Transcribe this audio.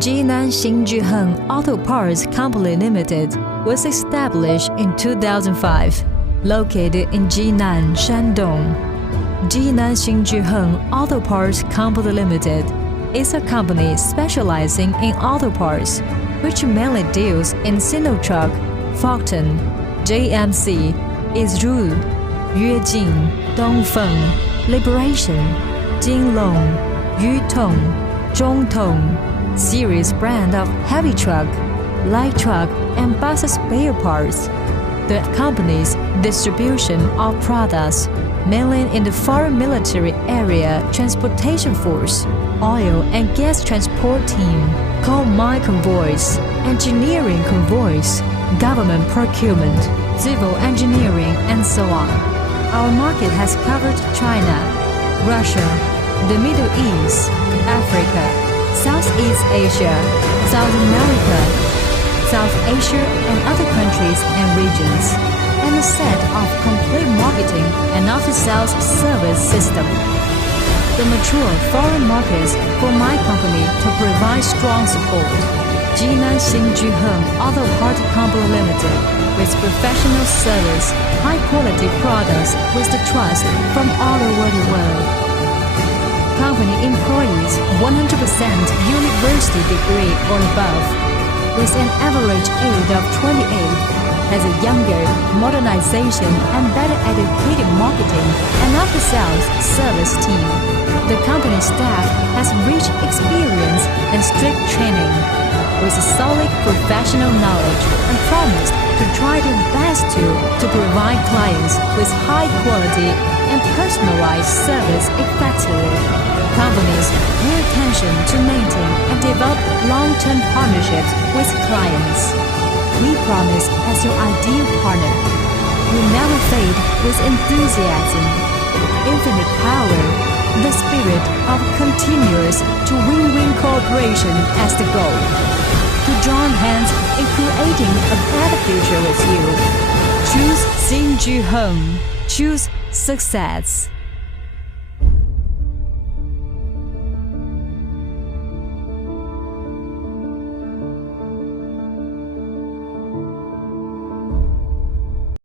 Jinan Xinjuheng Auto Parts Company Limited was established in 2005, located in Jinan, Shandong. Jinan Xinjuheng Auto Parts Company Limited is a company specializing in auto parts, which mainly deals in Sinotruk, FIRTER, JMC, Israel, Yuejing, Dongfeng, Liberation, Jinlong, Yutong, Zhongtong series brand of heavy truck, light truck, and bus spare parts. The company's distribution of products mainly in the foreign military area transportation force, oil and gas transport team, coal mine convoys, engineering convoys, government procurement, civil engineering, and so on. Our market has covered China, Russia, the Middle East, Africa, Southeast Asia, South America, South Asia, and other countries and regions, and a set of complete marketing and after-sales service system. The mature foreign markets for my company to provide strong support. Jinan Xinjuheng Auto Parts Company Limited, with professional service, high-quality products with the trust from all over the world. Company employees 100% university degree or above, with an average age of 28, has a younger, modernization, and better educated marketing and after-sales service team. The company staff has rich experience and strict training, with a solid professional knowledge, and promised to try their best to provide clients with high quality and personalized service effectively. Companies pay attention to maintain and develop long-term partnerships with clients. We promise as your ideal partner. We never fade with enthusiasm, infinite power, the spirit of continuous to win-win cooperation as the goal. To join hands in creating a better future with you. Choose Xinjuheng. Choose success.